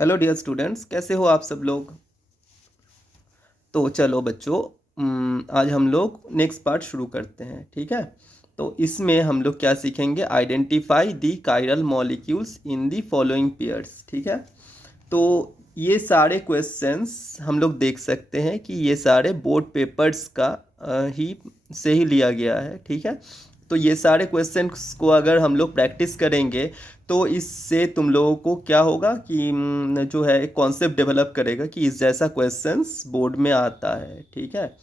Hello dear students, कैसे हो आप सब लोग। तो चलो बच्चों, आज हम लोग नेक्स्ट पार्ट शुरू करते हैं। ठीक है, तो इसमें हम लोग क्या सीखेंगे, identify the chiral molecules in the following pairs. ठीक है, तो ये सारे क्वेश्चंस हम लोग देख सकते हैं कि ये सारे बोर्ड पेपर्स का ही से ही लिया गया है। ठीक है, तो ये सारे क्वेश्चंस को अगर हम लोग प्रैक्टिस करेंगे तो इससे तुम लोगों को क्या होगा कि जो है एक कॉन्सेप्ट डेवलप करेगा कि इस जैसा क्वेश्चंस बोर्ड में आता है। ठीक है,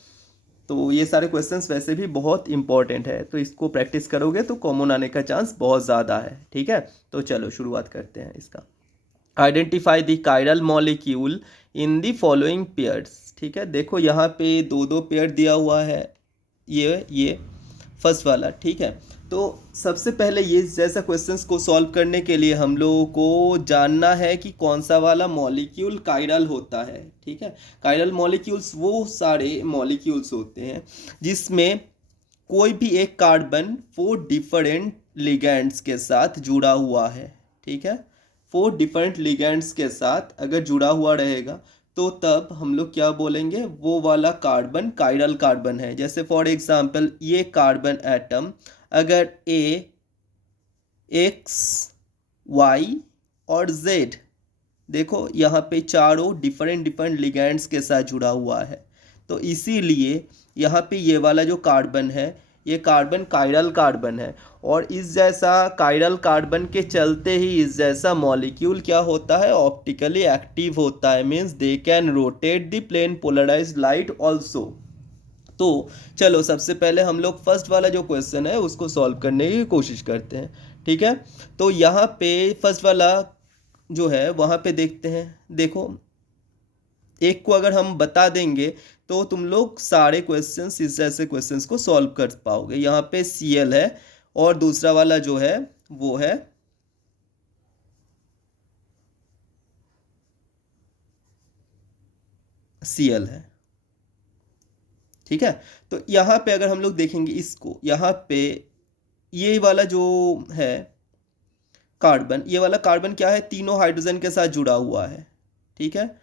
तो ये सारे क्वेश्चंस वैसे भी बहुत इंपॉर्टेंट है, तो इसको प्रैक्टिस करोगे तो कॉमन आने का चांस बहुत ज़्यादा है। ठीक है, तो चलो शुरुआत करते हैं इसका। Identify the chiral molecule in the following pairs. ठीक है, देखो यहाँ पे दो दो पेयर दिया हुआ है, ये फर्स्ट वाला। ठीक है, तो सबसे पहले ये जैसा क्वेश्चंस को सॉल्व करने के लिए हम लोगों को जानना है कि कौन सा वाला मॉलिक्यूल कायरल होता है। ठीक है, कायरल मॉलिक्यूल्स वो सारे मॉलिक्यूल्स होते हैं जिसमें कोई भी एक कार्बन 4 डिफरेंट लिगेंड्स के साथ जुड़ा हुआ है। ठीक है, 4 डिफरेंट लिगेंड्स के साथ अगर जुड़ा हुआ रहेगा तो तब हम लोग क्या बोलेंगे, वो वाला कार्बन कायरल कार्बन है। जैसे फॉर एग्जांपल ये कार्बन एटम अगर ए, एक्स, वाई और जेड, देखो यहाँ पे चारों डिफरेंट डिफरेंट लिगेंड्स के साथ जुड़ा हुआ है, तो इसीलिए यहाँ पे ये वाला जो कार्बन है ये कार्बन कायरल कार्बन है। और इस जैसा कायरल कार्बन के चलते ही इस जैसा मॉलिक्यूल क्या होता है, ऑप्टिकली एक्टिव होता है, means they can rotate the plane polarized light also. तो चलो सबसे पहले हम लोग फर्स्ट वाला जो क्वेश्चन है उसको सॉल्व करने की कोशिश करते हैं। ठीक है, तो यहाँ पे फर्स्ट वाला जो है वहाँ पे देखते हैं। देखो एक को अगर हम बता देंगे तो तुम लोग सारे क्वेश्चंस इस जैसे क्वेश्चंस को सॉल्व कर पाओगे। यहाँ पे Cl है और दूसरा वाला जो है वो है Cl है। ठीक है, तो यहाँ पे अगर हम लोग देखेंगे इसको, यहाँ पे ये वाला जो है कार्बन, ये वाला कार्बन क्या है, तीनों हाइड्रोजन के साथ जुड़ा हुआ है। ठीक है,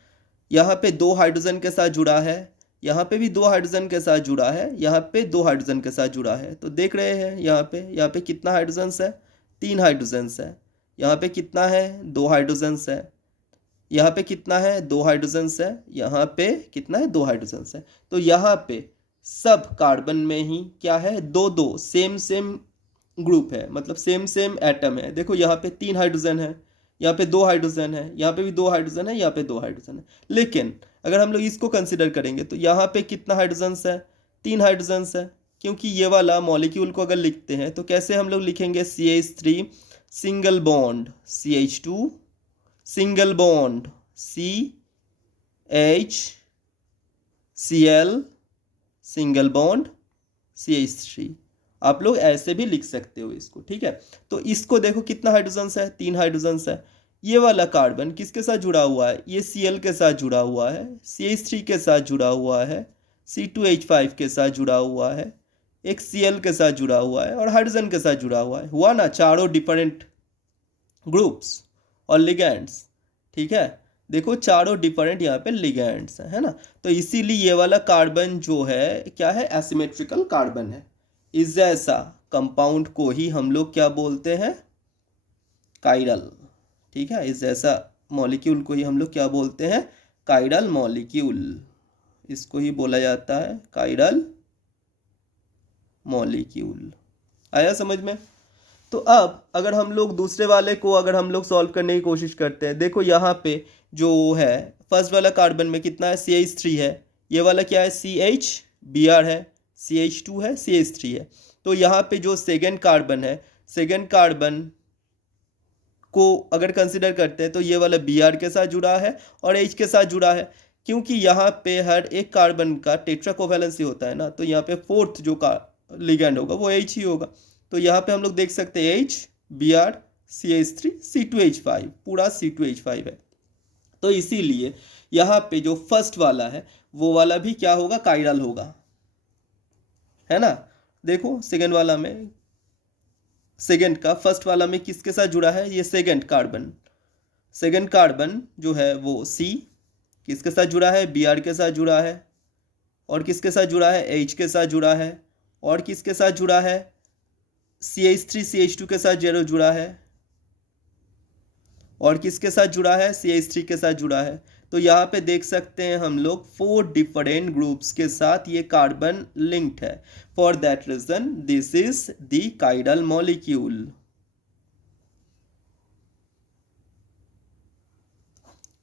यहाँ पे 2 हाइड्रोजन के साथ जुड़ा है, यहाँ पे भी 2 हाइड्रोजन के साथ जुड़ा है, यहाँ पे 2 हाइड्रोजन के साथ जुड़ा है। तो देख रहे हैं यहाँ पे कितना हाइड्रोजन्स है, 3 हाइड्रोजन्स है। यहाँ पे कितना है, 2 हाइड्रोजन्स है। यहाँ पे कितना है, 2 हाइड्रोजन्स है। यहाँ पे कितना है, 2 हाइड्रोजन्स है। तो यहाँ पे सब कार्बन में ही क्या है, दो दो सेम सेम ग्रुप है, मतलब सेम सेम एटम है। देखो यहाँ पे 3 हाइड्रोजन है, यहाँ पे 2 हाइड्रोजन है, यहाँ पे भी 2 हाइड्रोजन है, यहाँ पे 2 हाइड्रोजन है। लेकिन अगर हम लोग इसको कंसिडर करेंगे तो यहाँ पे कितना हाइड्रोजन्स है, 3 हाइड्रोजन्स है। क्योंकि ये वाला मॉलिक्यूल को अगर लिखते हैं तो कैसे हम लोग लिखेंगे, CH3 single bond CH2 single bond CH, Cl single bond CH3। आप लोग ऐसे भी लिख सकते हो इसको। ठीक है, तो इसको देखो कितना हाइड्रोजन्स है, 3 हाइड्रोजन्स है। ये वाला कार्बन किसके साथ जुड़ा हुआ है, ये Cl के साथ जुड़ा हुआ है, CH3 के साथ जुड़ा हुआ है, C2H5 के साथ जुड़ा हुआ है, एक Cl के साथ जुड़ा हुआ है और हाइड्रोजन के साथ जुड़ा हुआ है। हुआ ना, चारों डिफरेंट ग्रुप्स और लिगेंड्स। ठीक है, देखो चारों डिफरेंट यहाँ पे लिगेंड्स है ना। तो इसीलिए ये वाला कार्बन जो है क्या है, एसिमेट्रिकल कार्बन है। इस जैसा कंपाउंड को ही हम लोग क्या बोलते हैं, कायरल। ठीक है, इस जैसा मॉलिक्यूल को ही हम लोग क्या बोलते हैं, कायरल मॉलिक्यूल। इसको ही बोला जाता है कायरल मॉलिक्यूल। आया समझ में। तो अब अगर हम लोग दूसरे वाले को अगर हम लोग सॉल्व करने की कोशिश करते हैं, देखो यहाँ पे जो है फर्स्ट वाला कार्बन में कितना है, CH3 है। ये वाला क्या है, CH, Br है, CH2 है, CH3 है। तो यहाँ पे जो सेकेंड कार्बन है, सेकेंड कार्बन को अगर कंसिडर करते हैं तो ये वाला Br के साथ जुड़ा है और H के साथ जुड़ा है। क्योंकि यहाँ पे हर एक कार्बन का टेट्रा कोवैलेंसी होता है ना, तो यहाँ पे फोर्थ जो का लिगेंड होगा वो H ही होगा। तो यहाँ पे हम लोग देख सकते हैं H, Br, CH3, C2H5, पूरा C2H5 है। तो इसीलिए यहाँ पे जो फर्स्ट वाला है वो वाला भी क्या होगा, कायरल होगा, है ना। देखो सेकेंड वाला में, सेकेंड का फर्स्ट वाला में किसके साथ जुड़ा है, ये सेकेंड कार्बन सेकेंड कार्बन जो है वो सी किसके साथ जुड़ा है, Br के साथ जुड़ा है, और किसके साथ जुड़ा है, H के साथ जुड़ा है, और किसके साथ जुड़ा है, CH3 CH2 के साथ जेरो जुड़ा है, और किसके साथ जुड़ा है, CH3 के साथ जुड़ा है। तो यहाँ पे देख सकते हैं हम लोग 4 डिफरेंट ग्रुप्स के साथ ये कार्बन लिंक्ड है। For that reason this is the chiral molecule.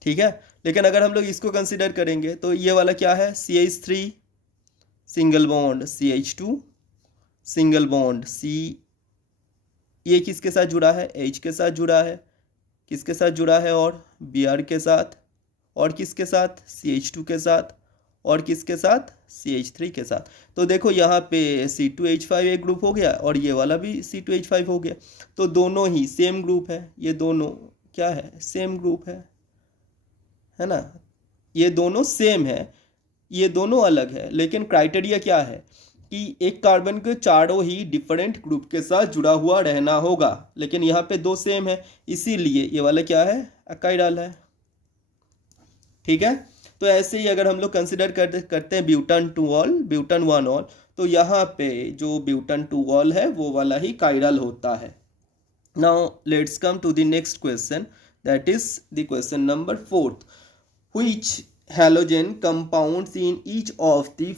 ठीक है, लेकिन अगर हम लोग इसको कंसिडर करेंगे तो ये वाला क्या है, CH3 single bond CH2 single bond C, ये किसके साथ जुड़ा है, H के साथ जुड़ा है, किसके साथ जुड़ा है, और Br के साथ, और किसके साथ, CH2 के साथ, और किसके साथ, CH3 के साथ। तो देखो यहाँ पे C2H5 एक ग्रुप हो गया और ये वाला भी C2H5 हो गया, तो दोनों ही सेम ग्रुप है, ये दोनों क्या है, सेम ग्रुप है ना, ये दोनों सेम है, ये दोनों अलग है, लेकिन क्राइटेरिया क्या है कि एक कार्बन के चारों ही डिफरेंट ग्रुप के साथ जुड़ा हुआ रहना होगा, लेकिन यहाँ पे दो सेम है, इसीलिए ये वाला क्या है, अकाइडाल है। ठीक है, तो ऐसे ही अगर हम लोग कंसिडर करते हैं ब्यूटान 2 ऑल, ब्यूटान 1 ऑल, तो यहाँ पे जो ब्यूटान 2 ऑल है वो वाला ही काइरल होता है। Now let's come to the next question, that is the question number 4th। Which halogen compounds in each of the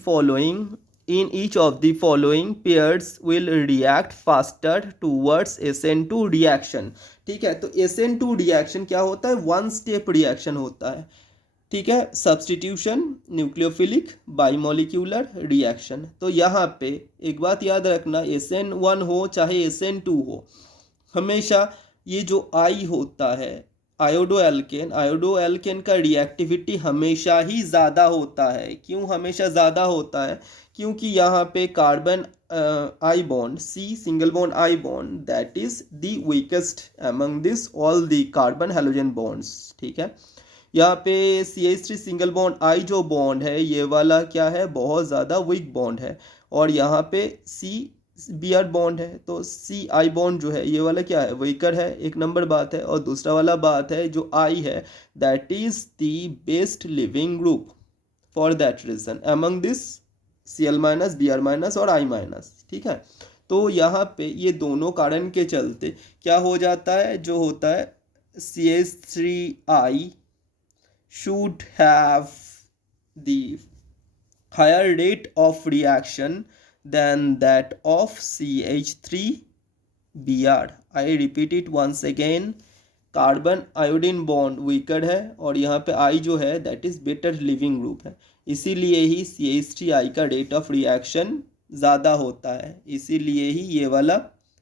following pairs will react faster towards SN2 reaction? ठीक है, तो SN2 रिएक्शन क्या होता है, one step reaction होता है। ठीक है, सब्सटीट्यूशन, न्यूक्लियोफिलिक, बाइमोलिक्यूलर रिएक्शन। तो यहाँ पे एक बात याद रखना, SN1 हो चाहे SN2 हो, हमेशा ये जो I होता है आयोडो एल्केन का रिएक्टिविटी हमेशा ही ज़्यादा होता है। क्यों हमेशा ज़्यादा होता है, क्योंकि यहाँ पे carbon I bond C single bond I bond that is the weakest among this all the carbon halogen bonds. ठीक है, यहाँ पे CH3 सिंगल बॉन्ड I जो बॉन्ड है ये वाला क्या है, बहुत ज़्यादा वीक बॉन्ड है, और यहाँ पे Br बॉन्ड है, तो CI बॉन्ड जो है ये वाला क्या है, वीकर है, एक नंबर बात है। और दूसरा वाला बात है जो I है that is the best living group, for that reason among this Cl minus, Br minus और I माइनस। ठीक है, तो यहाँ पे ये दोनों कारण के चलते क्या हो जाता है, जो होता है CH3I should have the higher rate of reaction than that of CH3Br. I repeat it once again, carbon iodine bond weaker है और यहाँ पे I जो है that is better leaving group है, इसीलिए ही CH3I का रेट ऑफ रिएक्शन ज़्यादा होता है, इसीलिए ही ये वाला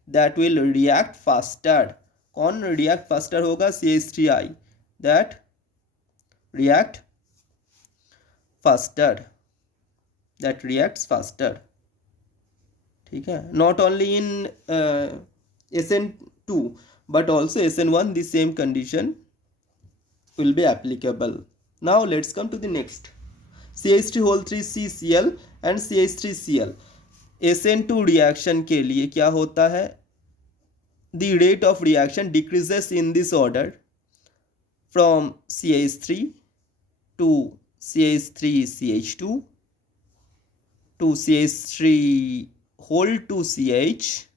दैट विल रिएक्ट फास्टर। कौन रिएक्ट फास्टर होगा, CH3I that react faster, that reacts faster। ठीक है, not only in SN2 but also SN1 the same condition will be applicable। now let's come to the next, CH3CCl and CH3Cl। SN2 reaction के लिए क्या होता है, the rate of reaction decreases in this order from CH3 to CH3CH2 to CH3 whole 2 CH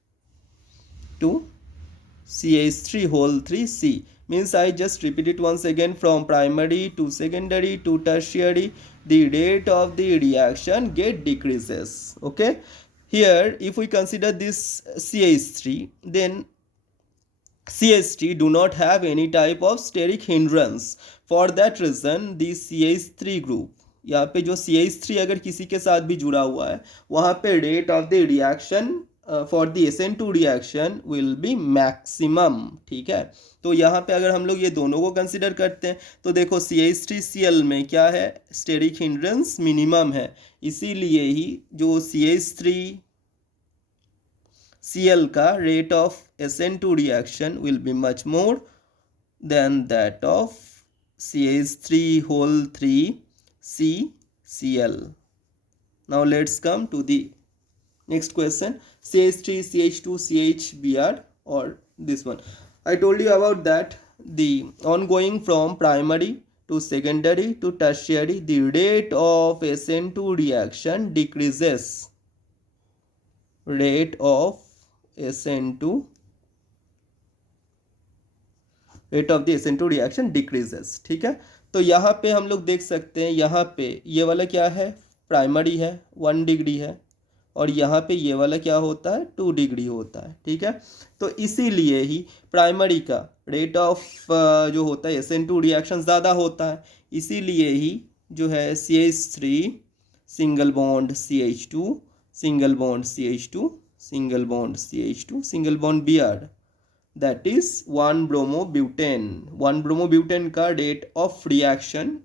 to CH3 whole 3 C। means I just repeat it once again, from primary to secondary to tertiary the rate of the reaction get decreases। okay, here if we consider this CH3, then CH3 do not have any type of steric hindrance, for that reason the CH3 group, यहाँ पे जो CH3 अगर किसी के साथ भी जुड़ा हुआ है वहाँ पे rate of the reaction for the SN2 reaction will be maximum। ठीक है, तो यहाँ पे अगर हम लोग ये दोनों को कंसिडर करते हैं तो देखो CH3Cl में क्या है, steric hindrance मिनिमम है, इसीलिए ही जो CH3Cl का rate of SN2 reaction will be much more than that of CH3 whole 3 CCl। now let's come to the next question, CH3 CH2 CHBr or this one। I told you about that the ongoing from primary to secondary to tertiary, the rate of SN2 reaction decreases. Rate of SN2, rate of the SN2 reaction decreases. ठीक है, तो यहाँ पे हम लोग देख सकते हैं, यहाँ पे ये वाला क्या है, प्राइमरी है 1 डिग्री है, और यहाँ पे ये वाला क्या होता है 2 डिग्री होता है। ठीक है, तो इसीलिए ही प्राइमरी का रेट ऑफ जो होता है SN2 रिएक्शन ज़्यादा होता है, इसीलिए ही जो है CH3 single bond CH2 single bond CH2 single bond CH2 single bond Br, that is 1 bromobutane. 1 bromobutane का रेट ऑफ रिएक्शन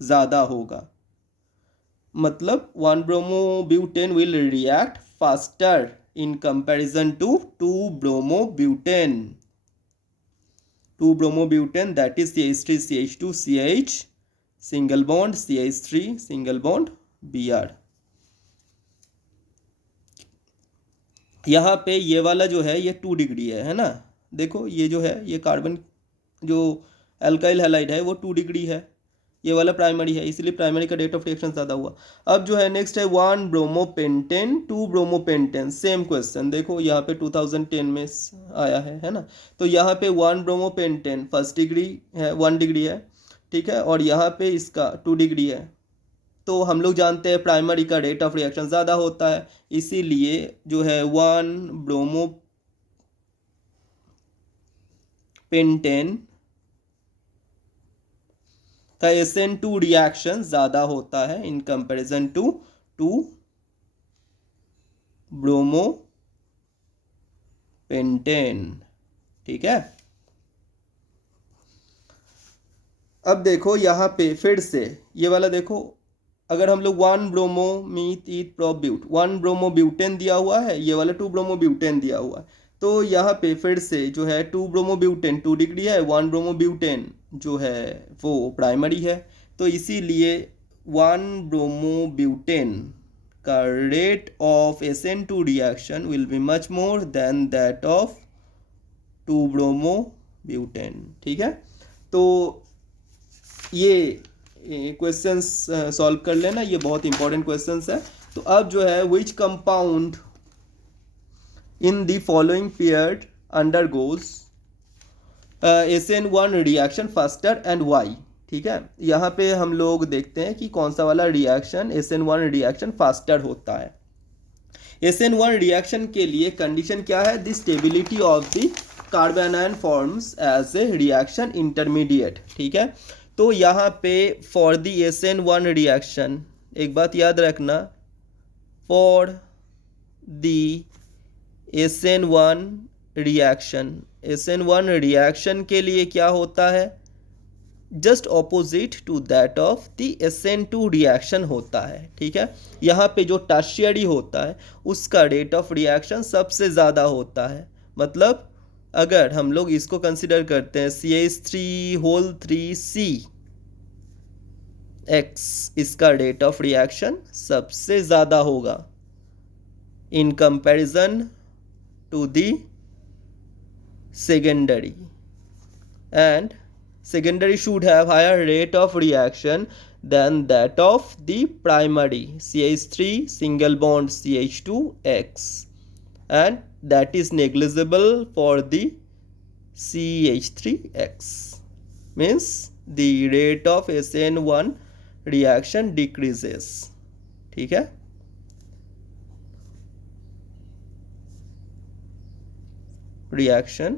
ज़्यादा होगा, मतलब 1 bromobutane will react faster in comparison to 2 bromobutane. 2 bromobutane that is CH3 CH2 CH single bond CH3 single bond Br। यहाँ पे ये वाला जो है ये 2 डिग्री है ना, देखो ये जो है ये कार्बन जो अल्काइल हैलाइड है वो 2 डिग्री है, ये वाला प्राइमरी है, इसलिए प्राइमरी का रेट ऑफ रिएक्शन ज़्यादा हुआ। अब जो है नेक्स्ट है 1 ब्रोमोपेंटेन 2 ब्रोमोपेंटेन, सेम क्वेश्चन देखो यहाँ पे 2010 में आया है ना, तो यहाँ पे 1 ब्रोमोपेंटेन फर्स्ट डिग्री है 1 डिग्री है, ठीक है, और यहाँ पे इसका 2 डिग्री है, तो हम लोग जानते हैं प्राइमरी का रेट ऑफ रिएक्शन ज़्यादा होता है, इसीलिए जो है 1 ब्रोमोपेंटेन का SN2 रिएक्शन ज़्यादा होता है इन कंपैरिजन टू 2 ब्रोमोपेंटेन। ठीक है, अब देखो यहाँ पे फिर से ये वाला देखो, अगर हम लोग 1 ब्रोमोमीथ प्रोब्यूट 1 ब्रोमोब्यूटेन दिया हुआ है, ये वाला 2 ब्रोमोब्यूटेन दिया हुआ है, तो यहाँ पे फिर से जो है 2 ब्रोमोब्यूटेन 2 डिग्री है, 1 ब्रोमोब्यूटेन जो है वो प्राइमरी है, तो इसीलिए 1 ब्रोमोब्यूटेन का rate of SN2 reaction will be much more than that of 2 bromobutane. ठीक है, तो ये क्वेश्चंस सॉल्व कर लेना, ये बहुत इंपॉर्टेंट क्वेश्चंस है। तो अब जो है which compound in the following pair undergoes SN1 reaction faster and why. ठीक है, यहाँ पे हम लोग देखते हैं कि कौन सा वाला रिएक्शन SN1 रिएक्शन फास्टर होता है। SN1 रिएक्शन के लिए कंडीशन क्या है, the stability of the carbanion forms as a reaction intermediate. ठीक है, तो यहाँ पे फॉर द SN1 रिएक्शन एक बात याद रखना, फॉर द SN1 रिएक्शन के लिए क्या होता है, just opposite to that of the SN2 reaction होता है। ठीक है, यहाँ पे जो टर्शियरी होता है उसका रेट ऑफ रिएक्शन सबसे ज़्यादा होता है, मतलब अगर हम लोग इसको कंसिडर करते हैं CH3 इसका रेट ऑफ रिएक्शन सबसे ज़्यादा होगा in comparison to the secondary, and secondary should have higher rate of reaction than that of the primary CH3 single bond CH2X, and that is negligible for the CH3X, means the rate of SN1 reaction decreases। ठीक है, reaction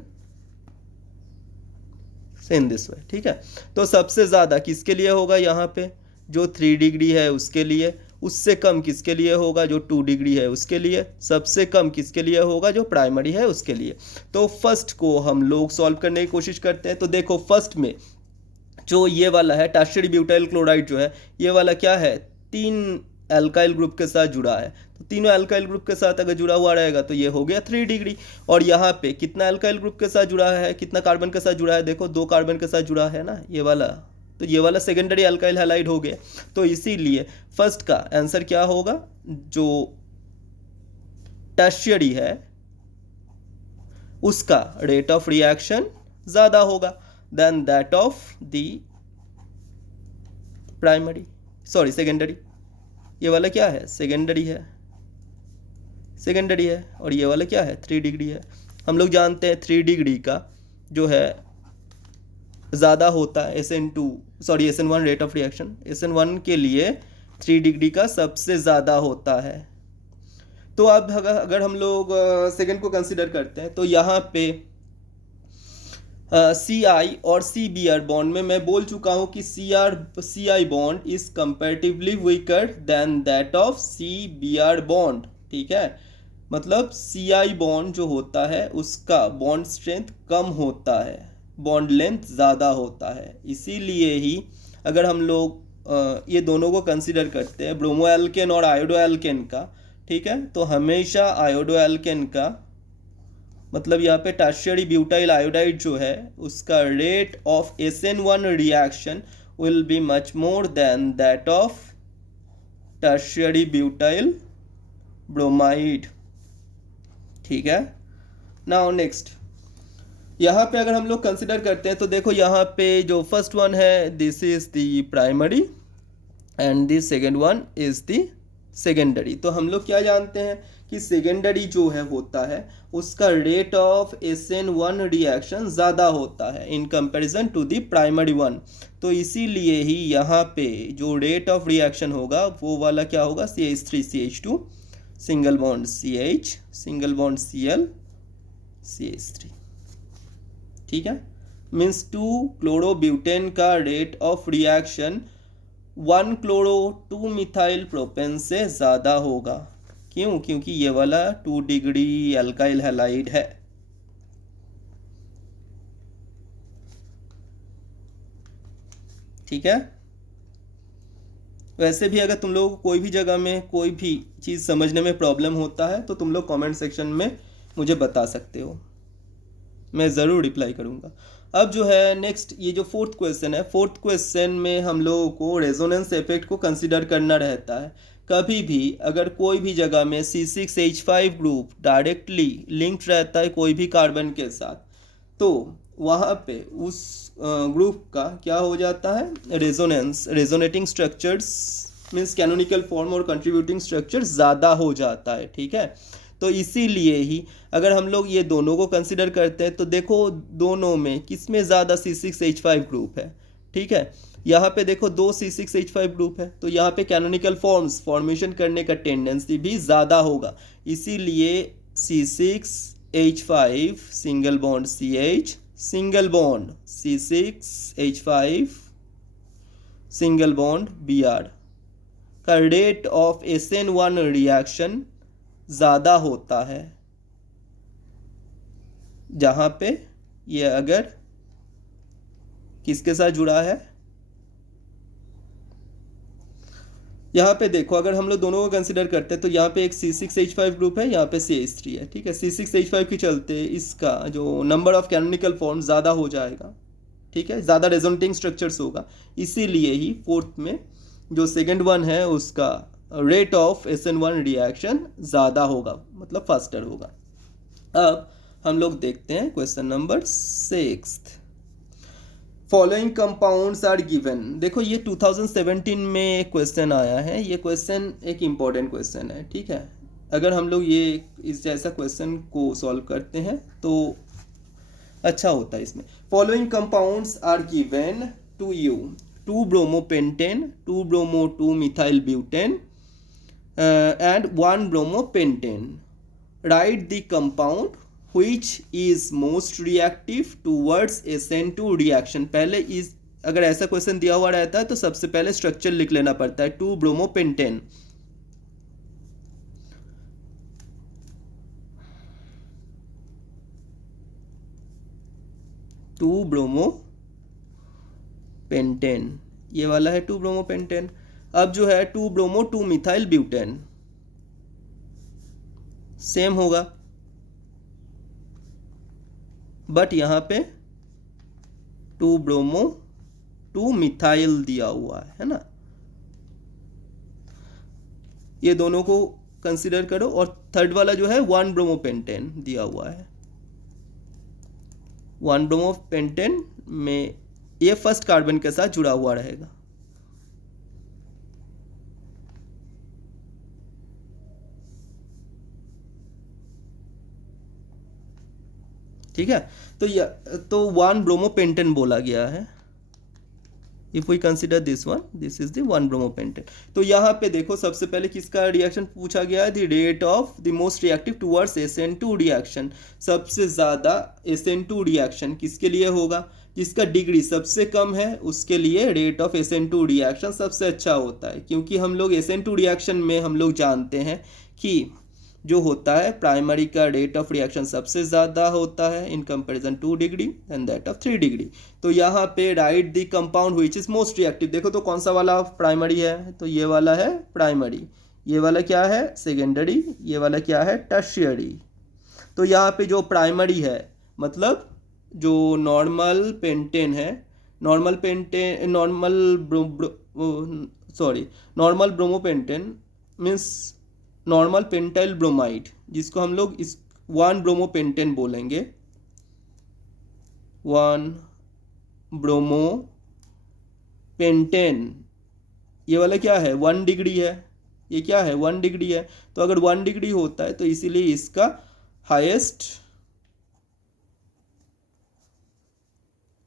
in this way. ठीक है, तो सबसे ज़्यादा किसके लिए होगा, यहाँ पे जो 3 डिग्री है उसके लिए, उससे कम किसके लिए होगा जो 2 डिग्री है उसके लिए, सबसे कम किसके लिए होगा जो प्राइमरी है उसके लिए। तो फर्स्ट को हम लोग सॉल्व करने की कोशिश करते हैं। तो देखो फर्स्ट में जो ये वाला है टर्शियरी ब्यूटाइल क्लोराइड जो है, ये वाला क्या है 3 अल्काइल ग्रुप के साथ जुड़ा है, तो तीनों अल्काइल ग्रुप के साथ अगर जुड़ा हुआ रहेगा तो ये हो गया 3 डिग्री। और यहाँ पे कितना अल्काइल ग्रुप के साथ जुड़ा है, कितना कार्बन के साथ जुड़ा है, देखो 2 कार्बन के साथ जुड़ा है ना ये वाला, तो ये वाला सेकेंडरी अल्काइल हैलाइड हो गया। तो इसीलिए फर्स्ट का आंसर क्या होगा, जो टर्शियरी है उसका रेट ऑफ रिएक्शन ज़्यादा होगा then that of the primary, sorry secondary. ये वाला क्या है, सेकेंडरी है, सेकेंडरी है, और ये वाला क्या है, 3 डिग्री है। हम लोग जानते हैं 3 डिग्री का जो है ज़्यादा होता है SN2, sorry SN1 rate of reaction, SN1 के लिए 3 डिग्री का सबसे ज़्यादा होता है। तो अब अगर हम लोग सेकेंड को कंसिडर करते हैं तो यहाँ पे CI और CBr बॉन्ड में मैं बोल चुका हूँ कि CI bond is comparatively weaker then that of CBr bond, ठीक है। मतलब CI बॉन्ड जो होता है उसका बॉन्ड स्ट्रेंथ कम होता है, बॉन्ड लेंथ ज़्यादा होता है। इसीलिए ही अगर हम लोग ये दोनों को कंसिडर करते हैं, ब्रोमो एल्केन और आयोडो एल्केन का, ठीक है, तो हमेशा आयोडो एल्केन का मतलब यहाँ पे टर्शियरी ब्यूटाइल आयोडाइड जो है उसका rate of SN1 reaction will be much more than that of tertiary butyl bromide, ठीक है। नाउ नेक्स्ट, यहाँ पे अगर हम लोग कंसिडर करते हैं तो देखो यहाँ पे जो फर्स्ट वन है this is the primary and the second one is the secondary. तो हम लोग क्या जानते हैं कि सेकेंडरी जो है होता है उसका रेट ऑफ SN1 रिएक्शन ज़्यादा होता है in comparison to the primary one. तो इसीलिए ही यहाँ पे जो रेट ऑफ रिएक्शन होगा वो वाला क्या होगा, CH3CH2 single bond CH single bond Cl CH3, ठीक है। मीन्स 2 क्लोरोब्यूटेन का rate of reaction 1 chloro 2 methyl propane से ज़्यादा होगा। क्यों? क्योंकि ये वाला 2 डिग्री अल्काइल हैलाइड है, ठीक है। वैसे भी अगर तुम लोग को कोई भी जगह में कोई भी चीज़ समझने में प्रॉब्लम होता है तो तुम लोग कमेंट सेक्शन में मुझे बता सकते हो, मैं ज़रूर रिप्लाई करूँगा। अब जो है नेक्स्ट ये जो फोर्थ क्वेश्चन है, फोर्थ क्वेश्चन में हम लोगों को रेजोनेंस इफेक्ट को कंसिडर करना रहता है। कभी भी अगर कोई भी जगह में C6H5 ग्रुप डायरेक्टली लिंक्ड रहता है कोई भी कार्बन के साथ, तो वहाँ पे उस ग्रुप का क्या हो जाता है, resonance, resonating structures means canonical form और कंट्रीब्यूटिंग स्ट्रक्चर ज़्यादा हो जाता है, ठीक है। तो इसीलिए ही अगर हम लोग ये दोनों को कंसिडर करते हैं तो देखो दोनों में किस में ज़्यादा C6H5 ग्रुप है, ठीक है। यहाँ पे देखो 2 C6H5 ग्रुप है तो यहाँ पे कैनोनिकल फॉर्म्स फॉर्मेशन करने का टेंडेंसी भी ज़्यादा होगा। इसीलिए C6H5 single bond CH single bond C6H5 single bond Br का रेट ऑफ SN1 रिएक्शन ज़्यादा होता है, जहाँ पे ये अगर किसके साथ जुड़ा है, यहाँ पे देखो अगर हम लोग दोनों को कंसिडर करते हैं तो यहाँ पे एक C6H5 ग्रुप है, यहाँ पे CH3 है, ठीक है। C6H5 के चलते इसका जो नंबर ऑफ कैनोनिकल फॉर्म ज़्यादा हो जाएगा, ठीक है, ज़्यादा रेजोनेटिंग स्ट्रक्चर्स होगा। इसीलिए ही फोर्थ में जो सेकेंड वन है उसका रेट ऑफ SN1 रिएक्शन ज़्यादा होगा, मतलब फास्टर होगा। अब हम लोग देखते हैं question number 6। Following compounds are given. देखो ये 2017 में एक क्वेश्चन आया है, ये क्वेश्चन एक इम्पॉर्टेंट क्वेश्चन है, ठीक है। अगर हम लोग ये इस जैसा क्वेश्चन को सॉल्व करते हैं तो अच्छा होता है इसमें। Following compounds are given to you, 2 bromopentane, 2 bromo 2 methyl butane and 1 bromopentane. Write the compound which is most reactive towards SN2 reaction। पहले इस अगर ऐसा क्वेश्चन दिया हुआ रहता है तो सबसे पहले स्ट्रक्चर लिख लेना पड़ता है, 2 ब्रोमोपेंटेन। टू ब्रोमोपेंटेन ये वाला है 2 ब्रोमोपेंटेन। अब जो है 2 ब्रोमो 2 मिथाइल ब्यूटेन सेम होगा, बट यहां पे 2 ब्रोमो 2 मिथाइल दिया हुआ है ना। ये दोनों को कंसिडर करो और थर्ड वाला जो है 1 ब्रोमोपेंटेन दिया हुआ है। वन ब्रोमोपेंटेन में ये फर्स्ट कार्बन के साथ जुड़ा हुआ रहेगा। ठीक है, तो वन ब्रोमोपेंटेन बोला गया है। If we consider this one, this is the one bromopentane. तो यहाँ पे देखो सबसे पहले किसका रिएक्शन पूछा गया है, the rate of the most reactive towards SN2 reaction. सबसे ज़्यादा SN2 रिएक्शन किसके लिए होगा, जिसका डिग्री सबसे कम है उसके लिए रेट ऑफ SN2 रिएक्शन सबसे अच्छा होता है। क्योंकि हम लोग SN2 रिएक्शन में हम लोग जानते हैं कि जो होता है प्राइमरी का रेट ऑफ रिएक्शन सबसे ज़्यादा होता है in comparison 2 degree and that of 3 degree. तो यहाँ पे right the compound which is most reactive, देखो तो कौन सा वाला प्राइमरी है, तो ये वाला है प्राइमरी, ये वाला क्या है सेकेंडरी, ये वाला क्या है टर्शियरी। तो यहाँ पे जो प्राइमरी है मतलब जो नॉर्मल पेंटेन है, normal bromopentane means normal pentyl bromide, जिसको हम लोग इस वन ब्रोमोपेंटेन बोलेंगे। वन ब्रोमोपेंटेन ये वाला क्या है 1 डिग्री है, ये क्या है 1 डिग्री है। तो अगर 1 डिग्री होता है तो इसीलिए इसका highest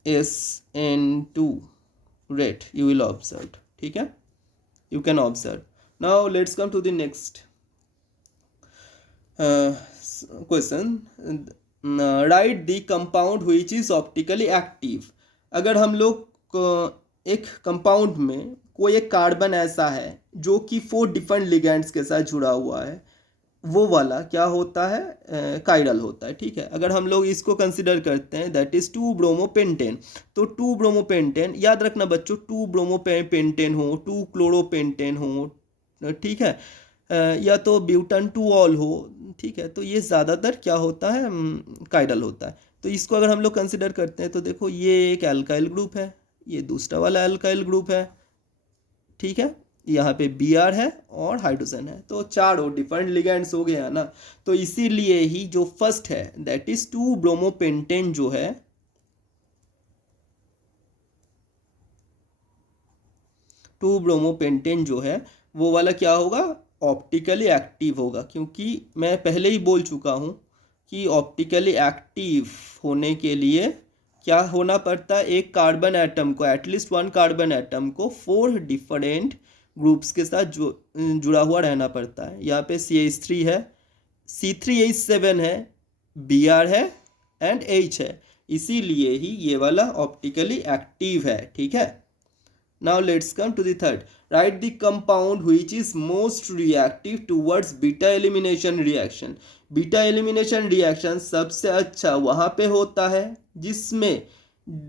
SN2 rate you will observe. ठीक है, you can observe. Now let's come to the next question, right the compound which is optically active. अगर हम लोग एक कंपाउंड में कोई एक कार्बन ऐसा है जो कि 4 डिफरेंट लिगेंड्स के साथ जुड़ा हुआ है, वो वाला क्या होता है कायरल होता है। ठीक है, अगर हम लोग इसको कंसिडर करते हैं दैट इज 2 ब्रोमोपेंटेन, तो 2 ब्रोमोपेंटेन याद रखना बच्चों, 2 ब्रोमोपेंटेन हो, 2 क्लोरोपेंटेन हो, ठीक है, या तो ब्यूटान 2 ऑल हो। ठीक है, तो ये ज़्यादातर क्या होता है कायरल होता है। तो इसको अगर हम लोग कंसिडर करते हैं तो देखो ये एक एल्काइल ग्रुप है, ये दूसरा वाला एल्काइल ग्रुप है। ठीक है, यहाँ पे Br है और हाइड्रोजन है, तो चारों डिफरेंट लिगेंड्स हो गया ना। तो इसीलिए ही जो फर्स्ट है दैट इज 2 ब्रोमोपेंटेन जो है, 2 ब्रोमोपेंटेन जो है वो वाला क्या होगा ऑप्टिकली एक्टिव होगा। क्योंकि मैं पहले ही बोल चुका हूँ कि ऑप्टिकली एक्टिव होने के लिए क्या होना पड़ता है, एक कार्बन एटम को, एटलीस्ट 1 कार्बन एटम को 4 डिफरेंट ग्रुप्स के साथ जुड़ा हुआ रहना पड़ता है। यहाँ पे CH3 है, C3H7 है, Br है एंड H है, इसीलिए ही ये वाला ऑप्टिकली एक्टिव है। ठीक है, now let's come to the third, write the compound which is most reactive towards beta elimination reaction। beta elimination reaction सबसे अच्छा वहाँ पे होता है जिसमें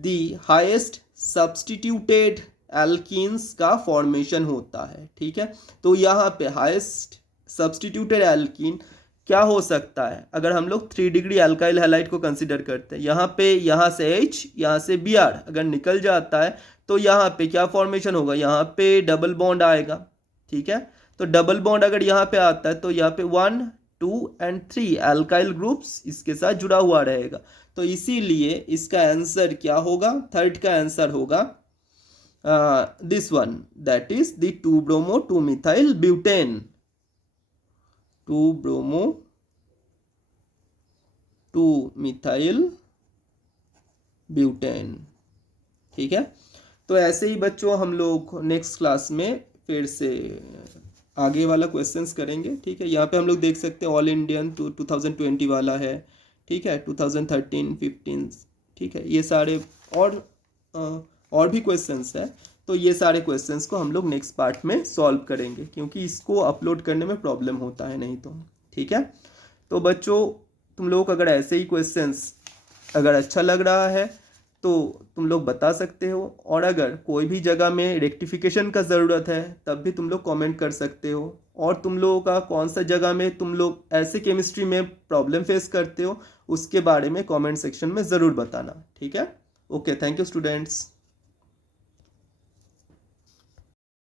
the highest substituted alkenes का फॉर्मेशन होता है। ठीक है, तो यहाँ पे हाईएस्ट सब्सटीट्यूटेड एल्कीन क्या हो सकता है, अगर हम लोग 3 डिग्री अल्काइल हैलाइड को कंसिडर करते हैं, यहाँ से H, यहाँ से Br अगर निकल जाता है तो यहाँ पे क्या फॉर्मेशन होगा, यहाँ पे डबल बॉन्ड आएगा। ठीक है, तो डबल बॉन्ड अगर यहाँ पे आता है तो यहाँ पे 1, 2 एंड 3 अल्काइल ग्रुप्स इसके साथ जुड़ा हुआ रहेगा। तो इसीलिए इसका आंसर क्या होगा, थर्ड का आंसर होगा this one, that is the 2 bromo 2 methyl butane, 2 bromo 2 methyl butane. ठीक है, तो ऐसे ही बच्चों हम लोग नेक्स्ट क्लास में फिर से आगे वाला क्वेश्चंस करेंगे। ठीक है, यहाँ पे हम लोग देख सकते हैं ऑल इंडियन 2020 वाला है। ठीक है, 2013, 15, ठीक है, ये सारे और भी क्वेश्चंस है। तो ये सारे क्वेश्चंस को हम लोग नेक्स्ट पार्ट में सॉल्व करेंगे, क्योंकि इसको अपलोड करने में प्रॉब्लम होता है नहीं तो। ठीक है, तो बच्चों तुम लोग अगर ऐसे ही क्वेश्चंस अगर अच्छा लग रहा है तो तुम लोग बता सकते हो, और अगर कोई भी जगह में रेक्टिफिकेशन का ज़रूरत है तब भी तुम लोग कमेंट कर सकते हो। और तुम लोगों का कौन सा जगह में तुम लोग ऐसे केमिस्ट्री में प्रॉब्लम फेस करते हो उसके बारे में कमेंट सेक्शन में ज़रूर बताना। ठीक है, ओके, थैंक यू स्टूडेंट्स।